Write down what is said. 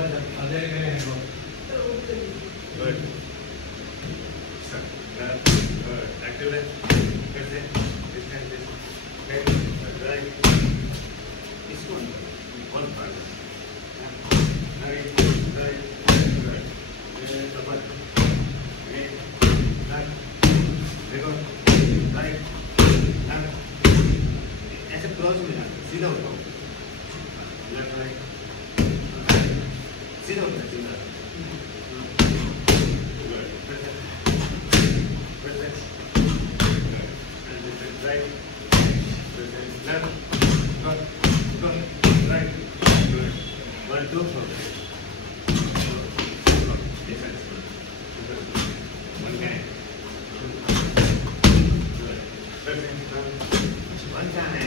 Good. Start. Good. Active leg. Good. This hand, this. Okay. Right. This one part. Right. Right. Right. Come on. Right. Left. Leg on. Right. Left. ऐसे cross में जाना सीधा उठाओ left right सीधा उठा सीधा right left go right good 1 2 defense one guy good one guy